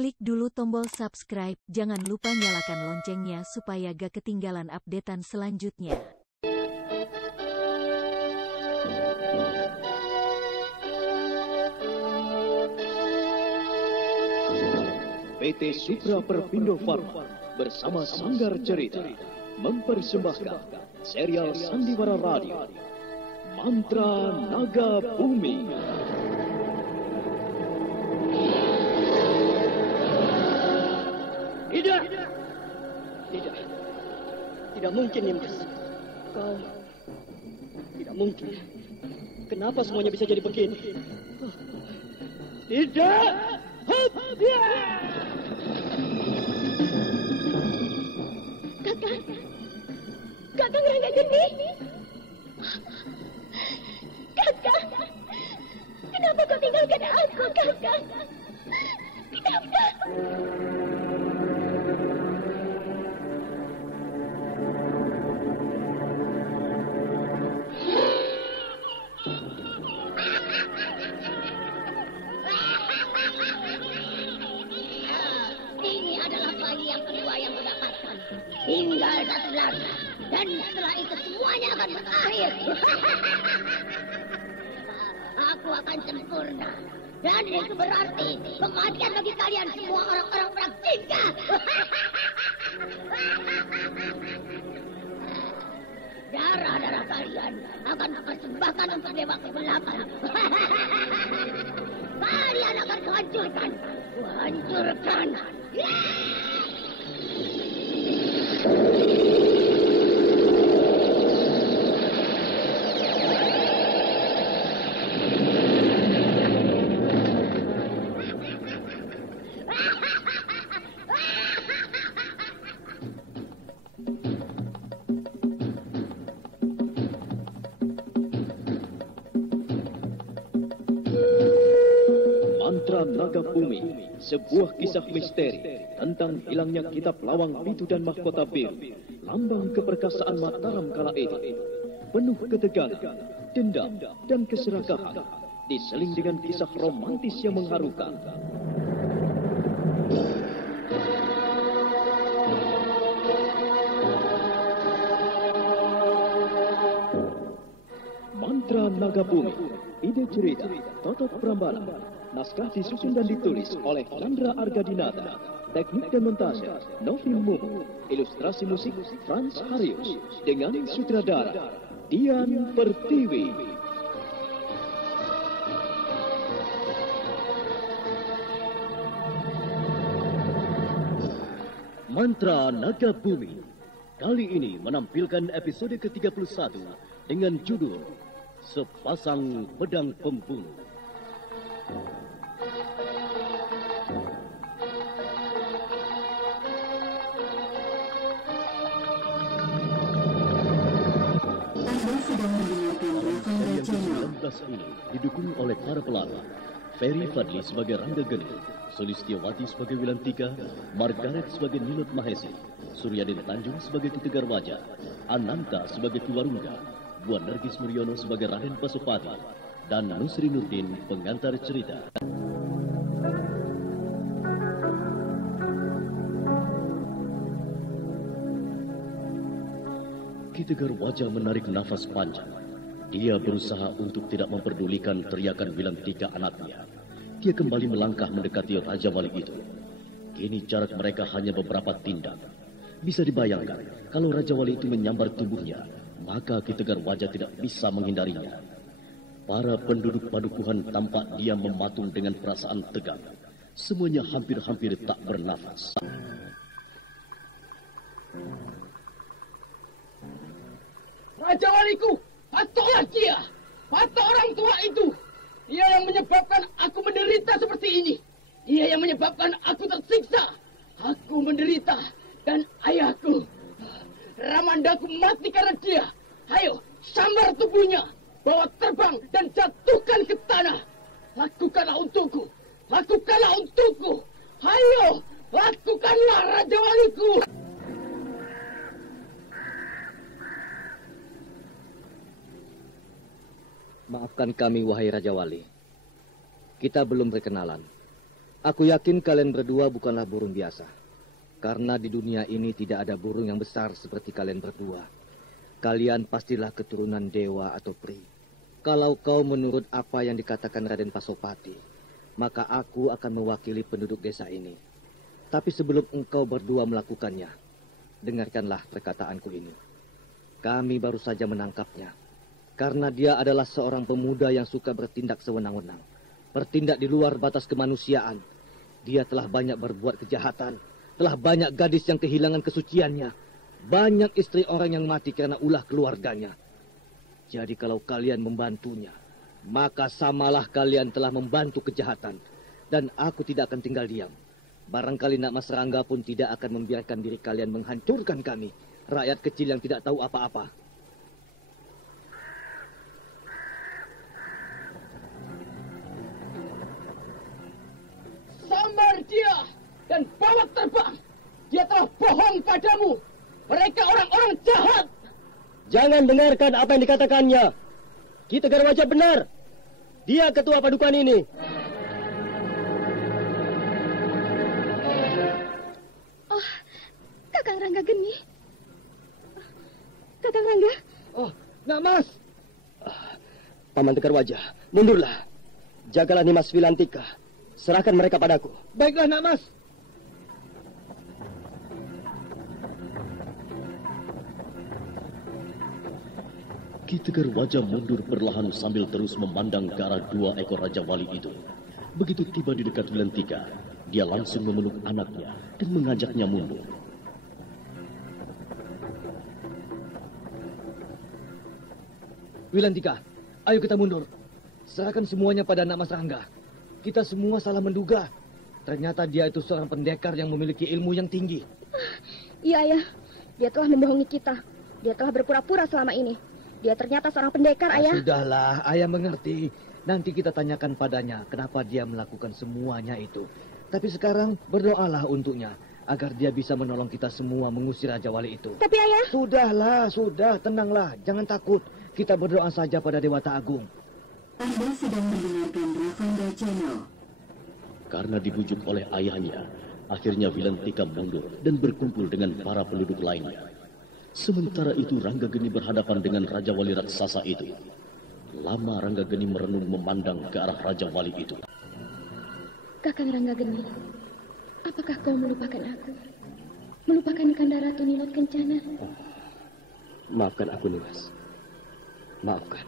Klik dulu tombol subscribe, jangan lupa nyalakan loncengnya supaya gak ketinggalan updatean selanjutnya. PT Supra Perpindo Pharma bersama Sanggar Cerita mempersembahkan serial Sandiwara Radio Mantra Naga Bumi. Tidak mungkin, Nimas. Kau tidak mungkin. Kenapa semuanya bisa jadi begini? Tidak. Kakang Rangga Geni. Kakang, kenapa kau tinggalkan aku, Kakang? Kenapa? Ini adalah bayi yang kedua yang kudapatkan. Tinggal satu lagi. Dan setelah itu semuanya akan berakhir. Aku akan sempurna. Dan itu berarti kematian bagi kalian semua orang-orang perang Jingga. Darah-darah kalian akan persembahkan untuk Dewa Kegelapan. Kalian akan kuhancurkan. Kuhancurkan. Mantra Naga Bumi, sebuah kisah misteri tentang hilangnya kitab Lawang Pitu dan Mahkota Biru, lambang keperkasaan Mataram kala itu. Penuh ketegangan, dendam, dan keserakahan, diseling dengan kisah romantis yang mengharukan. Mantra Naga Bumi, ide cerita, Totot Prambanan, naskah disusun dan ditulis oleh Chandra Argadinata, teknik dan montase Novi Mumu, ilustrasi musik Frans Harius, dengan sutradara Dian Pertiwi. Mantra Naga Bumi kali ini menampilkan episode ke-31 dengan judul Sepasang Pedang Pembunuh. Yang 19 ini didukung oleh para pelawak Ferry Fadli sebagai Rangga Geni, Sulistiawati sebagai Wilantika, Margaret sebagai Nilot Mahesi, Suryadin Tanjung sebagai Ki Tegar Wajah, Ananta sebagai Ki Warungga, Buan Nergis Muryono sebagai Raden Pasupati, dan Nusri Nurdin pengantar cerita. Ki Tegar Wajah menarik nafas panjang. Dia berusaha untuk tidak memperdulikan teriakan Wilantika anaknya. Dia kembali melangkah mendekati Raja Wali itu. Kini jarak mereka hanya beberapa tindak. Bisa dibayangkan, kalau Raja Wali itu menyambar tubuhnya, maka Ki Tegar Wajah tidak bisa menghindarinya. Para penduduk padukuhan tampak dia mematung dengan perasaan tegang. Semuanya hampir-hampir tak bernafas. Raja Waliku, patuhlah dia. Patuh orang tua itu. Dia yang menyebabkan aku menderita seperti ini. Dia yang menyebabkan aku tersiksa. Aku menderita dan ayahku, Ramandaku, mati karena dia. Ayo, sambar tubuhnya. Bawa terbang dan jatuhkan ke tanah. Lakukanlah untukku. Lakukanlah untukku. Ayo, lakukanlah Raja Waliku. Maafkan kami, wahai Raja Wali. Kita belum berkenalan. Aku yakin kalian berdua bukanlah burung biasa. Karena di dunia ini tidak ada burung yang besar seperti kalian berdua. Kalian pastilah keturunan dewa atau pri. Kalau kau menurut apa yang dikatakan Raden Pasopati, maka aku akan mewakili penduduk desa ini. Tapi sebelum engkau berdua melakukannya, dengarkanlah perkataanku ini. Kami baru saja menangkapnya. Karena dia adalah seorang pemuda yang suka bertindak sewenang-wenang. Bertindak di luar batas kemanusiaan. Dia telah banyak berbuat kejahatan. Telah banyak gadis yang kehilangan kesuciannya. Banyak istri orang yang mati karena ulah keluarganya. Jadi kalau kalian membantunya, maka samalah kalian telah membantu kejahatan. Dan aku tidak akan tinggal diam. Barangkali Nak Mas Rangga pun tidak akan membiarkan diri kalian menghancurkan kami. Rakyat kecil yang tidak tahu apa-apa. Sambar dia dan bawa terbang. Dia telah bohong padamu. Mereka orang-orang jahat. Jangan dengarkan apa yang dikatakannya. Ki Tegar Wajah benar. Dia ketua padukan ini. Oh, Kakang Rangga Geni. Kakang Rangga. Oh, Nak Mas. Paman Tegar Wajah, mundurlah. Jagalah Nimas Wilantika. Serahkan mereka padaku. Baiklah, Nak Mas. Ki Tegar Wajah mundur perlahan sambil terus memandang ke arah dua ekor Raja Wali itu. Begitu tiba di dekat Wilantika, dia langsung memeluk anaknya dan mengajaknya mundur. Wilantika, ayo kita mundur. Serahkan semuanya pada Nak Mas Rangga. Kita semua salah menduga. Ternyata dia itu seorang pendekar yang memiliki ilmu yang tinggi. Iya, Ayah. Dia telah membohongi kita. Dia telah berpura-pura selama ini. Dia ternyata seorang pendekar, Ayah. Sudahlah, Ayah mengerti. Nanti kita tanyakan padanya kenapa dia melakukan semuanya itu. Tapi sekarang berdoalah untuknya agar dia bisa menolong kita semua mengusir Raja Wali itu. Tapi, Ayah. Sudah, tenanglah. Jangan takut. Kita berdoa saja pada Dewata Agung. Anda sedang mendengarkan Ravanda Channel. Karena dibujuk oleh ayahnya, akhirnya Wilantika mundur dan berkumpul dengan para penduduk lainnya. Sementara itu Rangga Geni berhadapan dengan Raja Wali raksasa itu. Lama Rangga Geni merenung memandang ke arah Raja Wali itu. Kakang Rangga Geni, apakah kau melupakan aku? Melupakan Kanda Ratu Nilot Kencana? Maafkan aku, Nimas. Maafkan.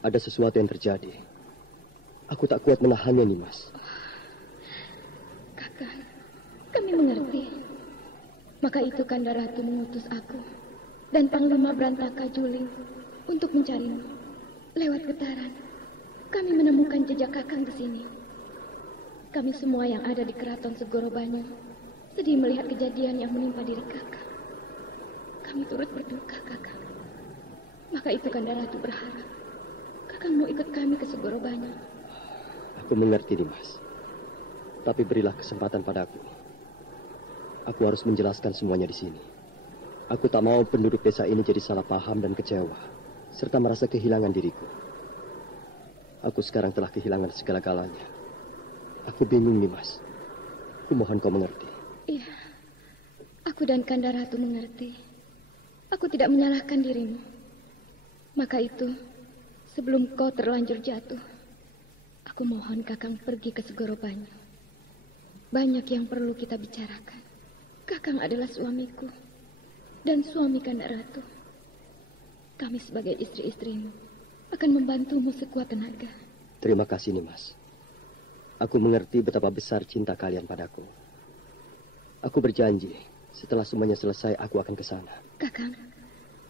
Ada sesuatu yang terjadi. Aku tak kuat menahannya, Nimas. Kakang, kami mengerti. Maka itu Kanda Ratu mengutus aku dan Panglima Brantaka Juling untuk mencarimu. Lewat getaran, kami menemukan jejak Kakang di sini. Kami semua yang ada di Keraton Segoro Banyu sedih melihat kejadian yang menimpa diri Kakang. Kami turut berduka, Kakang. Maka itu Kanda Ratu berharap Kakang mau ikut kami ke Segoro Banyu. Aku mengerti, Nimas. Tapi berilah kesempatan padaku. Aku harus menjelaskan semuanya di sini. Aku tak mau penduduk desa ini jadi salah paham dan kecewa, serta merasa kehilangan diriku. Aku sekarang telah kehilangan segala-galanya. Aku bingung, Nimas. Aku mohon kau mengerti. Iya, aku dan Kanda Ratu mengerti. Aku tidak menyalahkan dirimu. Maka itu, sebelum kau terlanjur jatuh, aku mohon Kakang pergi ke Segoro Banyu. Banyak yang perlu kita bicarakan. Kakang adalah suamiku dan suami Kanda Ratu. Kami sebagai istri-istrimu akan membantumu sekuat tenaga. Terima kasih, Nimas. Aku mengerti betapa besar cinta kalian padaku. Aku berjanji, setelah semuanya selesai, aku akan ke sana. Kakang,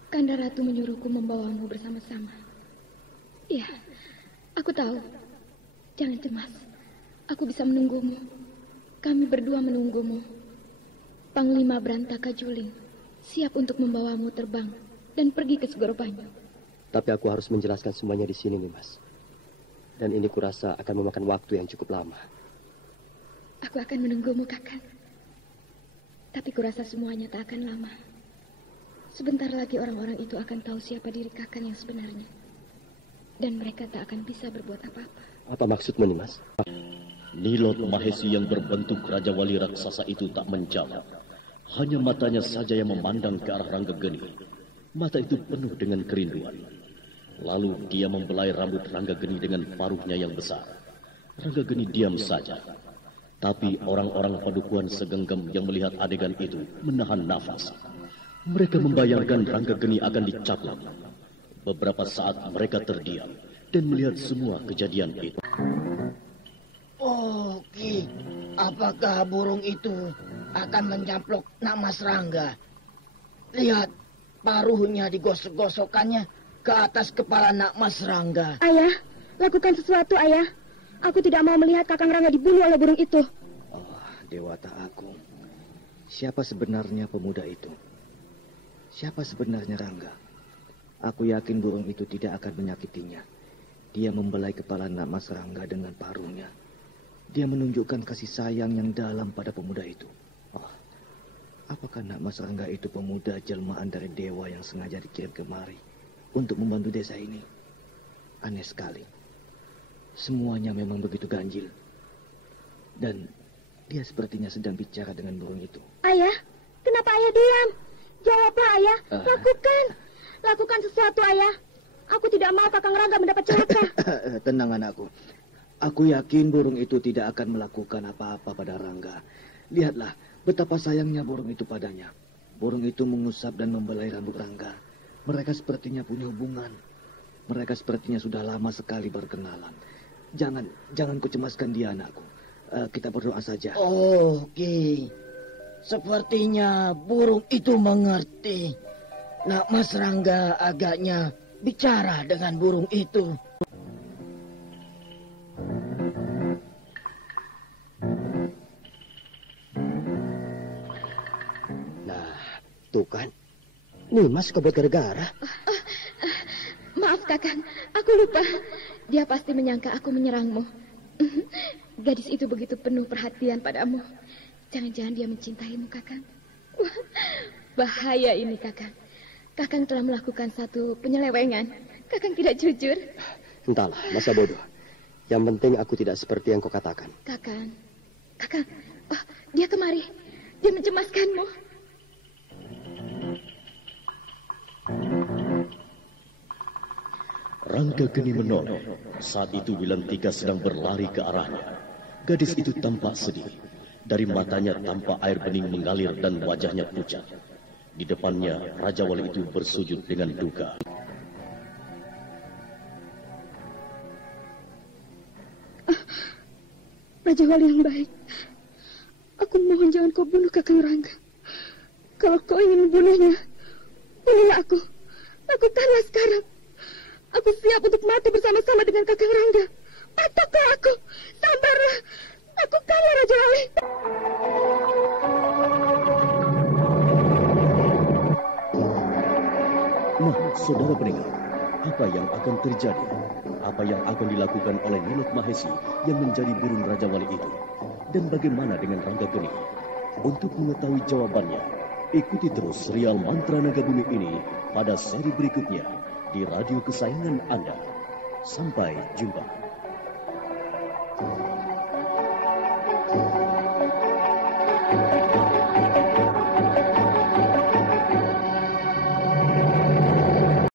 Kanda Ratu menyuruhku membawamu bersama-sama. Ya, aku tahu. Jangan cemas. Aku bisa menunggumu. Kami berdua menunggumu. Panglima Brantaka Juling siap untuk membawamu terbang dan pergi ke Segoro Banyu. Tapi aku harus menjelaskan semuanya di sini, Nimas. Dan ini kurasa akan memakan waktu yang cukup lama. Aku akan menunggumu, Kakang. Tapi kurasa semuanya tak akan lama. Sebentar lagi orang-orang itu akan tahu siapa diri Kakang yang sebenarnya. Dan mereka tak akan bisa berbuat apa-apa. Apa maksudmu, Nimas? Nilot Mahesi yang berbentuk Raja Wali raksasa itu tak menjawab. Hanya matanya saja yang memandang ke arah Ranggageni. Mata itu penuh dengan kerinduan. Lalu dia membelai rambut Ranggageni dengan paruhnya yang besar. Ranggageni diam saja. Tapi orang-orang padukuhan segenggam yang melihat adegan itu menahan nafas. Mereka membayangkan Ranggageni akan dicaplok. Beberapa saat mereka terdiam dan melihat semua kejadian itu. Oh, Ki, apakah burung itu akan mencaplok Nak Mas Rangga? Lihat, paruhnya digosok-gosokkannya ke atas kepala Nak Mas Rangga. Ayah, lakukan sesuatu, Ayah. Aku tidak mau melihat Kakang Rangga dibunuh oleh burung itu. Oh, Dewata Agung. Siapa sebenarnya pemuda itu? Siapa sebenarnya Rangga? Aku yakin burung itu tidak akan menyakitinya. Dia membelai kepala Nak Mas Rangga dengan paruhnya. Dia menunjukkan kasih sayang yang dalam pada pemuda itu. Oh, apakah Nak Mas Rangga itu pemuda jelmaan dari dewa yang sengaja dikirim kemari untuk membantu desa ini? Aneh sekali. Semuanya memang begitu ganjil. Dan dia sepertinya sedang bicara dengan burung itu. Ayah, kenapa Ayah diam? Jawablah, Ayah. Lakukan sesuatu, Ayah. Aku tidak mau Kakang Rangga mendapat celaka. Tenang, anakku. Aku yakin burung itu tidak akan melakukan apa-apa pada Rangga. Lihatlah betapa sayangnya burung itu padanya. Burung itu mengusap dan membelai rambut Rangga. Mereka sepertinya punya hubungan. Mereka sepertinya sudah lama sekali berkenalan. Jangan kau cemaskan dia, anakku. Kita berdoa saja. Oh, Ki. Sepertinya burung itu mengerti. Nak Mas Rangga agaknya bicara dengan burung itu. Nah, tuh kan. Nimas kebut gara-gara. Maaf, Kakang. Aku lupa. Dia pasti menyangka aku menyerangmu. Gadis itu begitu penuh perhatian padamu. Jangan-jangan dia mencintaimu, Kakang. Wah, bahaya ini, Kakang. Kakang telah melakukan satu penyelewengan. Kakang tidak jujur. Entahlah, masa bodoh. Yang penting aku tidak seperti yang kau katakan. Kakang, oh, dia kemari. Dia mencemaskanmu. Ranggageni menoleh. Saat itu Wilantika sedang berlari ke arahnya. Gadis itu tampak sedih. Dari matanya tampak air bening mengalir dan wajahnya pucat. Di depannya Raja Wali itu bersujud dengan duka. Raja Wali yang baik, aku mohon jangan kau bunuh Kakang Rangga. Kalau kau ingin membunuhnya, bunuhlah aku. Lakukanlah sekarang. Aku siap untuk mati bersama-sama dengan Kakang Rangga. Patuklah aku. Sabarlah. Lakukanlah, Raja Wali. Nah, saudara pendengar, apa yang akan terjadi? Apa yang akan dilakukan oleh Nilot Mahesi yang menjadi burung Raja Wali itu? Dan bagaimana dengan Ranggageni? Untuk mengetahui jawabannya, ikuti terus serial Mantra Naga Bumi ini pada seri berikutnya di radio kesayangan Anda. Sampai jumpa.